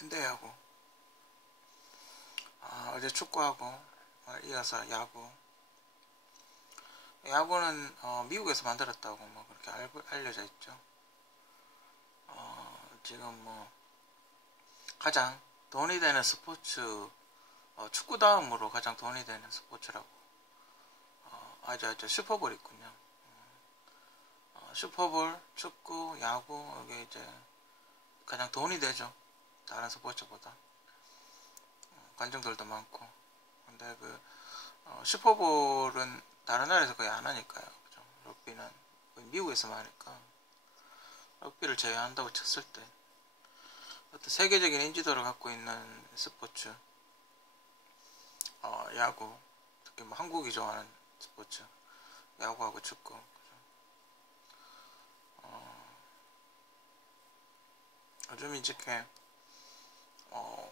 현대야구. 어제 축구하고 이어서 야구. 야구는 미국에서 만들었다고 뭐 그렇게 알려져 있죠. 지금 뭐 가장 돈이 되는 스포츠, 축구 다음으로 가장 돈이 되는 스포츠라고. 아주 슈퍼볼 있군요. 슈퍼볼, 축구, 야구, 이게 이제 가장 돈이 되죠. 다른 스포츠보다. 관중들도 많고. 근데 슈퍼볼은 다른 나라에서 거의 안 하니까요. 그죠? 럭비는 거의 미국에서만 하니까. 럭비를 제외한다고 쳤을 때 어떤 세계적인 인지도를 갖고 있는 스포츠, 야구, 특히 뭐 한국이 좋아하는 스포츠, 야구하고 축구. 요즘 이렇게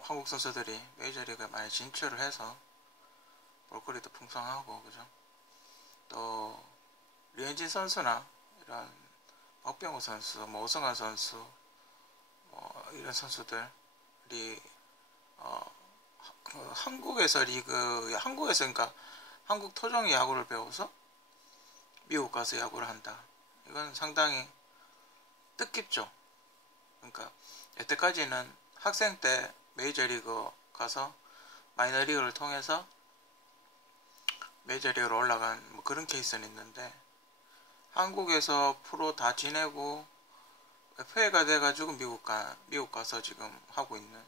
한국 선수들이 메이저리그에 많이 진출을 해서 볼거리도 풍성하고, 그죠? 또 류현진 선수나 이런 박병호 선수, 뭐 오승환 선수, 이런 선수들이 한국에서 그러니까 한국 토종 야구를 배워서 미국 가서 야구를 한다. 이건 상당히 뜻깊죠. 그러니까 여태까지는 학생 때 메이저리그 가서 마이너리그를 통해서 메이저리그로 올라간 뭐 그런 케이스는 있는데, 한국에서 프로 다 지내고 FA가 돼가지고 미국 가서 지금 하고 있는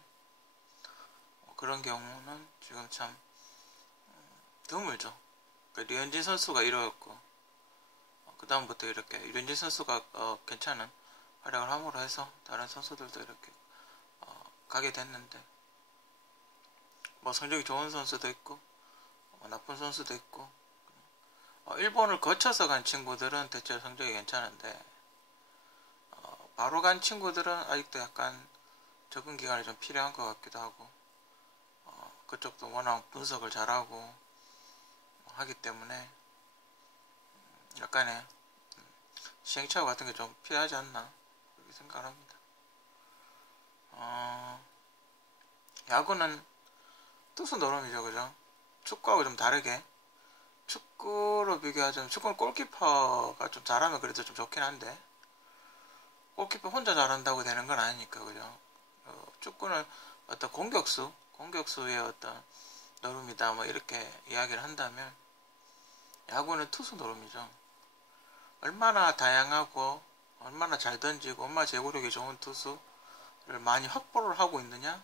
그런 경우는 지금 참 드물죠. 류현진 선수가 이러였고, 그 다음부터 이렇게 류현진 선수가 괜찮은 활약을 함으로 해서 다른 선수들도 이렇게 가게 됐는데, 뭐 성적이 좋은 선수도 있고 나쁜 선수도 있고, 일본을 거쳐서 간 친구들은 대체로 성적이 괜찮은데, 바로 간 친구들은 아직도 약간 적응 기간이 좀 필요한 것 같기도 하고, 그쪽도 워낙 분석을 잘하고 하기 때문에 약간의 시행착오 같은 게 좀 필요하지 않나 그렇게 생각합니다. 야구는 투수 노름이죠, 그죠? 축구하고 좀 다르게, 축구로 비교하자면 축구는 골키퍼가 좀 잘하면 그래도 좀 좋긴 한데, 골키퍼 혼자 잘한다고 되는 건 아니니까, 그죠? 축구는 어떤 공격수의 어떤 노름이다 뭐 이렇게 이야기를 한다면, 야구는 투수 노름이죠. 얼마나 다양하고 얼마나 잘 던지고 얼마나 제구력이 좋은 투수를 많이 확보를 하고 있느냐.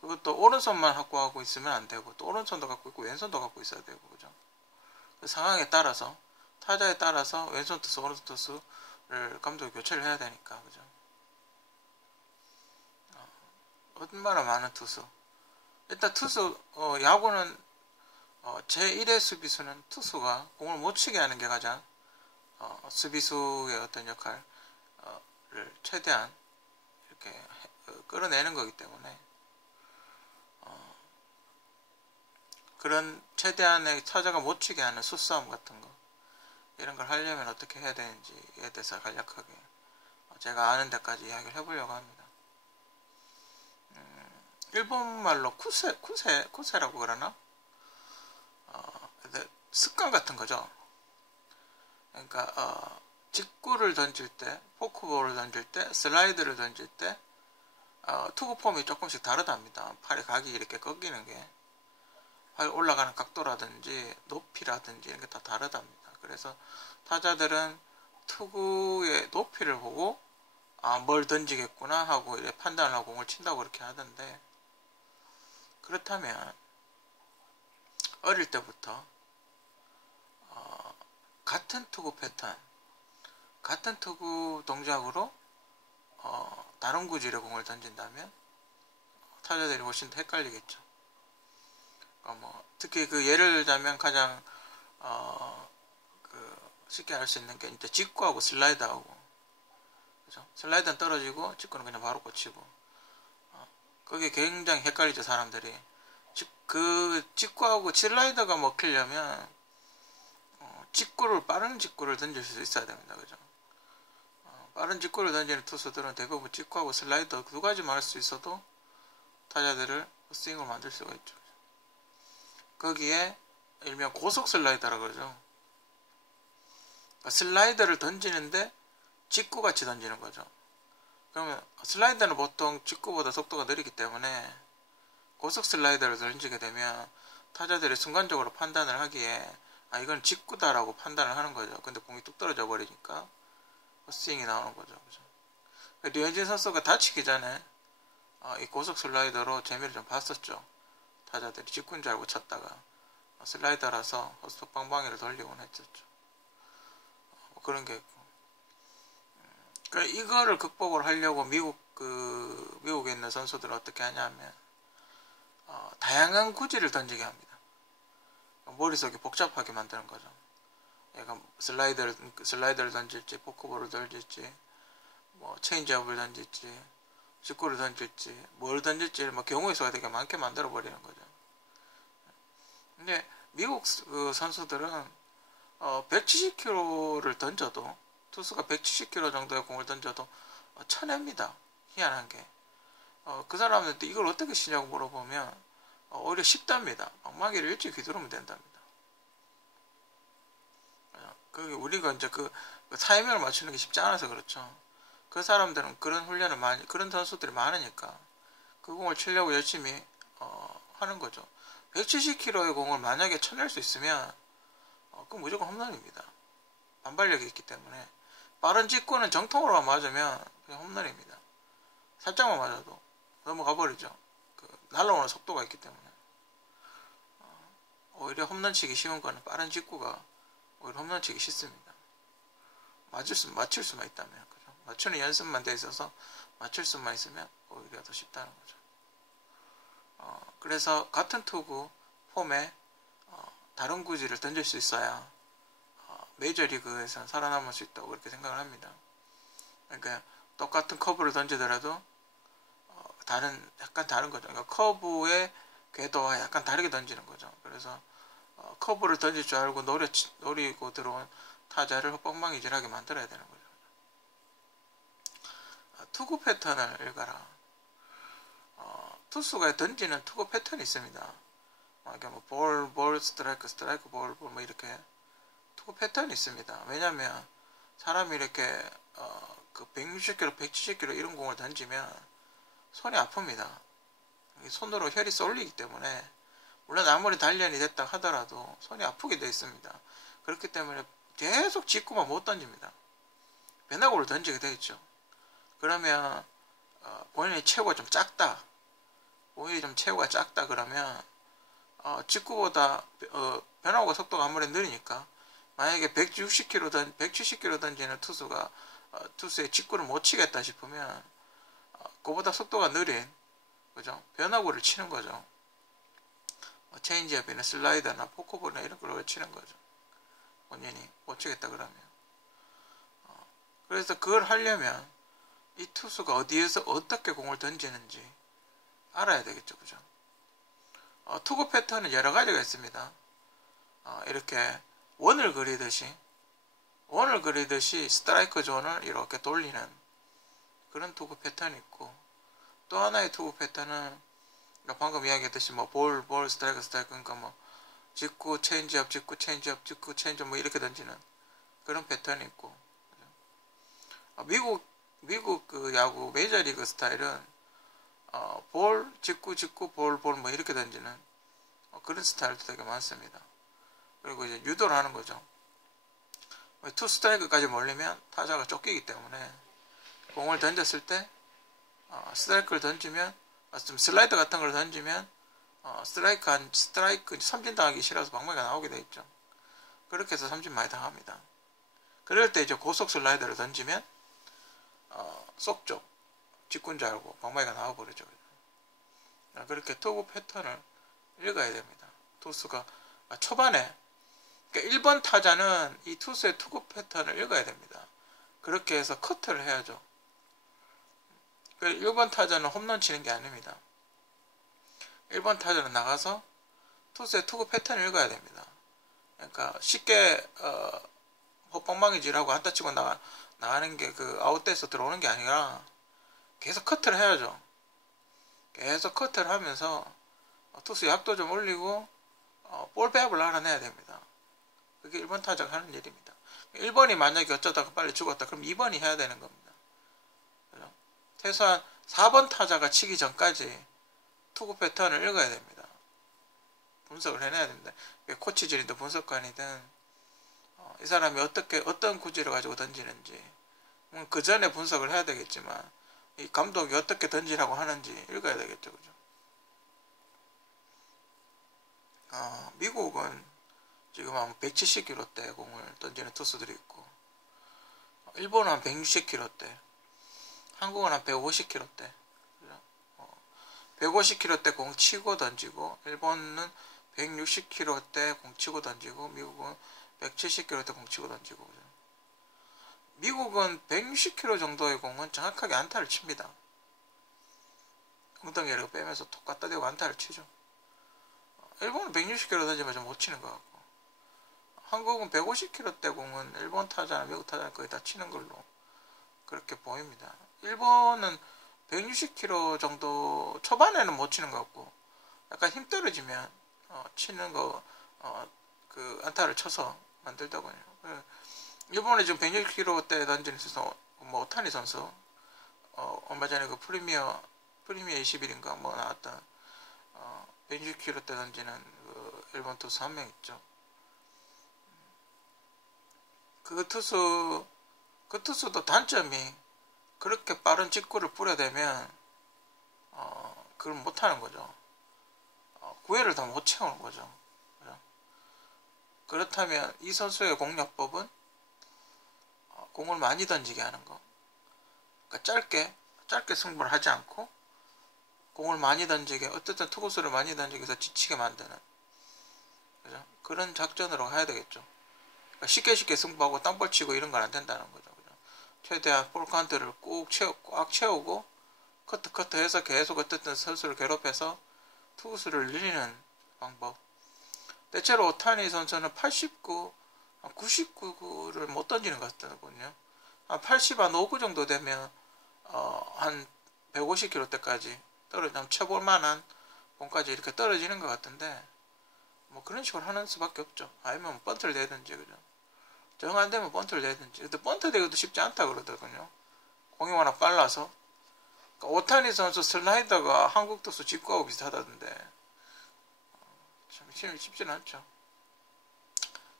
그것도 오른손만 확보하고 있으면 안 되고, 또 오른손도 갖고 있고 왼손도 갖고 있어야 되고, 그죠? 그 상황에 따라서, 타자에 따라서 왼손 투수, 오른손 투수를 감독이 교체를 해야 되니까, 그죠? 얼마나 많은 투수. 일단 야구는 제1의 수비수는 투수가 공을 못 치게 하는 게 가장 수비수의 어떤 역할을 최대한 이렇게 끌어내는 거기 때문에, 그런 최대한의 타자가 못 치게 하는 수싸움 같은 거, 이런 걸 하려면 어떻게 해야 되는지에 대해서 간략하게 제가 아는 데까지 이야기를 해보려고 합니다. 일본말로 쿠세라고 그러나? 습관 같은 거죠. 그러니까 직구를 던질 때, 포크볼을 던질 때, 슬라이드를 던질 때 투구 폼이 조금씩 다르답니다. 팔의 각이 이렇게 꺾이는 게, 팔 올라가는 각도라든지 높이라든지 이런 게 다 다르답니다. 그래서 타자들은 투구의 높이를 보고 뭘 던지겠구나 하고 이렇게 판단을 하고 공을 친다고 그렇게 하던데, 그렇다면 어릴 때부터 같은 투구 패턴, 같은 투구 동작으로 다른 구질의 공을 던진다면 타자들이 훨씬 더 헷갈리겠죠. 특히 예를 들자면 가장 쉽게 알 수 있는 게 이제 직구하고 슬라이드하고, 그죠? 슬라이드는 떨어지고 직구는 그냥 바로 꽂히고, 그게 굉장히 헷갈리죠, 사람들이. 직구하고 슬라이드가 먹히려면 빠른 직구를 던질 수 있어야 됩니다, 그죠? 빠른 직구를 던지는 투수들은 대부분 직구하고 슬라이더 두 가지만 할 수 있어도 타자들을 헛스윙을 만들 수가 있죠. 거기에 일명 고속 슬라이더라고 그러죠. 그러니까 슬라이더를 던지는데 직구같이 던지는 거죠. 그러면 슬라이더는 보통 직구보다 속도가 느리기 때문에 고속 슬라이더를 던지게 되면 타자들이 순간적으로 판단을 하기에 이건 직구다라고 판단을 하는 거죠. 근데 공이 뚝 떨어져 버리니까 헛스윙이 나오는 거죠. 그죠? 류현진 선수가 다치기 전에 이 고속 슬라이더로 재미를 좀 봤었죠. 타자들이 직구인 줄 알고 쳤다가 슬라이더라서 헛스톱 방망이를 돌리곤 했었죠. 뭐 그런 게 있고. 그러니까 이거를 극복을 하려고 미국에 있는 선수들은 어떻게 하냐면 다양한 구질을 던지게 합니다. 머릿속이 복잡하게 만드는 거죠. 얘가 슬라이더를 던질지, 포크볼을 던질지, 뭐 체인지업을 던질지, 직구를 던질지, 뭘 던질지, 뭐 경우의 수가 되게 많게 만들어 버리는 거죠. 근데 미국 선수들은 170km를 던져도, 투수가 170km 정도의 공을 던져도 쳐냅니다. 희한한 게. 그 사람한테 이걸 어떻게 치냐고 물어보면 오히려 쉽답니다. 방망이를 일찍 휘두르면 된답니다. 우리가 이제 그 타이밍을 맞추는 게 쉽지 않아서 그렇죠. 그 사람들은 그런 선수들이 많으니까 그 공을 치려고 열심히 하는 거죠. 170km의 공을 만약에 쳐낼 수 있으면 그건 무조건 홈런입니다. 반발력이 있기 때문에. 빠른 직구는 정통으로만 맞으면 그냥 홈런입니다. 살짝만 맞아도 넘어가 버리죠. 날아오는 속도가 있기 때문에. 오히려 홈런 치기 쉬운 거는 빠른 직구가 오히려 홈런 치기 쉽습니다. 맞출 수만 있다면. 그죠? 맞추는 연습만 돼 있어서 맞출 수만 있으면 오히려 더 쉽다는 거죠. 그래서 같은 투구 폼에 다른 구질을 던질 수 있어야 메이저리그에서 살아남을 수 있다고 그렇게 생각을 합니다. 그러니까 똑같은 커브를 던지더라도 약간 다른 거죠. 그러니까 커브의 궤도와 약간 다르게 던지는 거죠. 그래서 커브를 던질 줄 알고 노리고 들어온 타자를 헛방망이질하게 만들어야 되는 거죠. 투구 패턴을 읽어라. 투수가 던지는 투구 패턴이 있습니다. 뭐 볼, 스트라이크, 볼, 뭐 이렇게 투구 패턴이 있습니다. 왜냐면 사람이 이렇게 160km, 170km 이런 공을 던지면 손이 아픕니다. 손으로 혈이 쏠리기 때문에 물론 아무리 단련이 됐다 하더라도 손이 아프게 되어 있습니다. 그렇기 때문에 계속 직구만 못 던집니다. 변화구를 던지게 되어 있죠. 그러면 본인의 체구가 좀 작다, 오히려 좀 체구가 작다 그러면 직구보다 변화구가 속도가 아무리 느리니까 만약에 170km 던지는 투수가 투수의 직구를 못 치겠다 싶으면 그보다 속도가 느린, 그죠? 변화구를 치는 거죠. 체인지업이나 슬라이더나 포크볼이나 이런 걸 치는 거죠. 본인이 못 치겠다 그러면. 그래서 그걸 하려면 이 투수가 어디에서 어떻게 공을 던지는지 알아야 되겠죠, 그죠? 투구 패턴은 여러 가지가 있습니다. 이렇게 원을 그리듯이 스트라이크 존을 이렇게 돌리는 그런 투구 패턴이 있고, 또 하나의 투구 패턴은 방금 이야기했듯이 뭐 볼, 스트라이크, 그러니까 뭐 직구, 체인지업, 직구, 체인지업 뭐 이렇게 던지는 그런 패턴이 있고, 미국 그 야구 메이저리그 스타일은 볼, 직구, 볼 뭐 이렇게 던지는 그런 스타일도 되게 많습니다. 그리고 이제 유도를 하는 거죠. 투 스트라이크까지 몰리면 타자가 쫓기기 때문에 공을 던졌을 때 스트라이크를 던지면, 좀 슬라이더 같은 걸 던지면 스트라이크 삼진 당하기 싫어서 방망이가 나오게 돼 있죠. 그렇게 해서 삼진 많이 당합니다. 그럴 때 이제 고속 슬라이더를 던지면 쏙쪽 직구인 줄 알고 방망이가 나와버리죠. 그렇게 투구 패턴을 읽어야 됩니다. 투수가 초반에, 그러니까 1번 타자는 이 투수의 투구 패턴을 읽어야 됩니다. 그렇게 해서 커트를 해야죠. 1번 타자는 홈런 치는 게 아닙니다. 1번 타자는 나가서 투수의 투구 패턴을 읽어야 됩니다. 그러니까 쉽게 헛방망이질하고 한타 치고 나가는 게 아웃돼서 들어오는 게 아니라 계속 커트를 해야죠. 계속 커트를 하면서 투수 약도 좀 올리고 볼 배합을 알아내야 됩니다. 그게 1번 타자가 하는 일입니다. 1번이 만약에 어쩌다가 빨리 죽었다 그럼 2번이 해야 되는 겁니다. 최소한 4번 타자가 치기 전까지 투구 패턴을 읽어야 됩니다. 분석을 해내야 됩니다. 코치진이든 분석관이든 이 사람이 어떤 구질을 가지고 던지는지 그 전에 분석을 해야 되겠지만 이 감독이 어떻게 던지라고 하는지 읽어야 되겠죠. 그죠? 미국은 지금 한 170km대 공을 던지는 투수들이 있고 일본은 한 160km대, 한국은 한 150km대 150km대 공 치고 던지고 일본은 160km대 공 치고 던지고 미국은 170km대 공 치고 던지고 그죠? 미국은 160km 정도의 공은 정확하게 안타를 칩니다. 엉덩이를 빼면서 톡 갖다 대고 안타를 치죠. 일본은 160km 던지면 좀 못 치는 것 같고 한국은 150km대 공은 일본 타자나 미국 타자나 거의 다 치는 걸로 그렇게 보입니다. 일본은 160km 정도 초반에는 못 치는 것 같고 약간 힘 떨어지면 치는 거 그 안타를 쳐서 만들더군요. 일본에 지금 160km대 던지는 선수 뭐 오타니 선수 얼마 전에 그 프리미어 21인가 뭐 나왔던 160km대 던지는 그 일본 투수 한 명 있죠. 그 투수도 단점이 그렇게 빠른 직구를 뿌려대면 그걸 못하는 거죠. 구회를 더 못 채우는 거죠. 그죠? 그렇다면 이 선수의 공략법은 공을 많이 던지게 하는 거. 그러니까 짧게 승부를 하지 않고 공을 많이 던지게 어쨌든 투구수를 많이 던지게 해서 지치게 만드는 그죠? 그런 작전으로 해야 되겠죠. 그러니까 쉽게 승부하고 땅볼 치고 이런 건 안 된다는 거죠. 그죠? 최대한 볼 카운트를 꽉 채우고 커트 해서 계속 어쨌든 선수를 괴롭혀서 투구수를 늘리는 방법. 대체로 오타니 선수는 89, 99를 못 던지는 것 같더군요. 한 80, 한 5구 정도 되면 한 150km대까지 쳐볼 만한 공까지 이렇게 떨어지는 것 같은데 뭐 그런 식으로 하는 수밖에 없죠. 아니면 번트를 내든지 그죠. 정 안 되면 번트를 내든지. 근데 번트 내기도 쉽지 않다 그러더군요. 공이 워낙 빨라서. 그러니까 오타니 선수 슬라이더가 한국 투수 직구하고 비슷하다던데 참 쉽지는 않죠.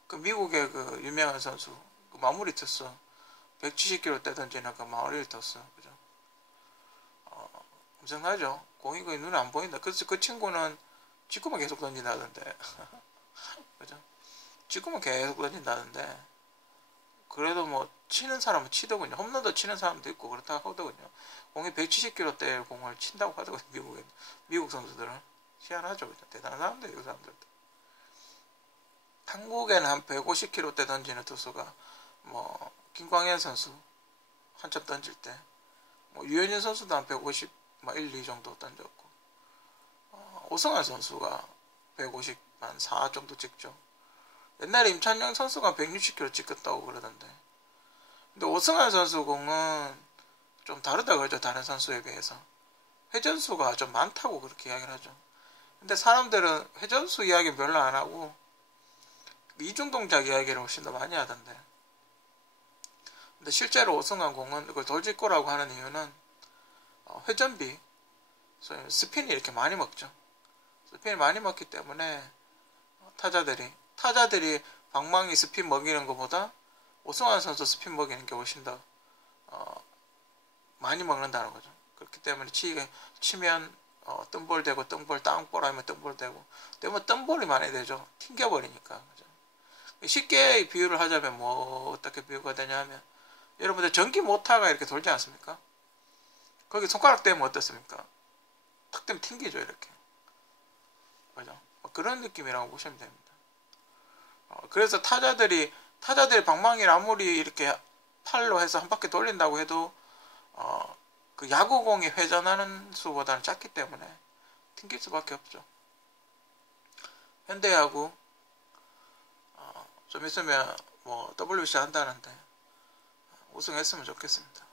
그 미국의 그 유명한 선수 그 마무리 투수 170km대 던지는 그 마무리 투수 그죠. 엄청나죠. 공이 거의 눈에 안 보인다. 그래서 그 친구는 직구만 계속 던진다던데 그죠. 직구만 계속 던진다던데 그래도 뭐 치는 사람은 치더군요. 홈런도 치는 사람도 있고 그렇다고 하더군요. 공이 170km대 공을 친다고 하더군요. 미국 선수들은 희한하죠. 그죠? 대단한 사람들이에요. 그 사람들도. 한국에는 한 150km대 던지는 투수가 뭐 김광현 선수 한참 던질 때 뭐 유현진 선수도 한 150, 1, 2 정도 던졌고 오승환 선수가 150, 한 4 정도 찍죠. 옛날에 임찬영 선수가 160km 찍었다고 그러던데. 근데 오승환 선수 공은 좀 다르다 그러죠. 다른 선수에 비해서. 회전수가 좀 많다고 그렇게 이야기를 하죠. 근데 사람들은 회전수 이야기 별로 안 하고 이중동작 이야기를 훨씬 더 많이 하던데. 근데 실제로 오승환 공은 그걸 돌직구라고 하는 이유는 회전비, 소위 스핀이 이렇게 많이 먹죠. 스핀이 많이 먹기 때문에 타자들이 방망이 스핀 먹이는 것보다 오승환 선수 스핀 먹이는 게 훨씬 더 많이 먹는다는 거죠. 그렇기 때문에 치면 뜬볼 되고 땅볼 하면 뜬볼 되고 되면 뜬볼이 많이 되죠. 튕겨버리니까. 그죠? 쉽게 비유를 하자면 뭐 어떻게 비유가 되냐면 여러분들 전기 모터가 이렇게 돌지 않습니까? 거기 손가락 대면 어떻습니까? 탁 대면 튕기죠. 이렇게. 그죠? 그런 느낌이라고 보시면 됩니다. 그래서 타자들이 방망이를 아무리 이렇게 팔로 해서 한 바퀴 돌린다고 해도 그 야구공이 회전하는 수보다는 작기 때문에 튕길 수밖에 없죠. 현대야구 좀 있으면 뭐 WBC 한다는데 우승했으면 좋겠습니다.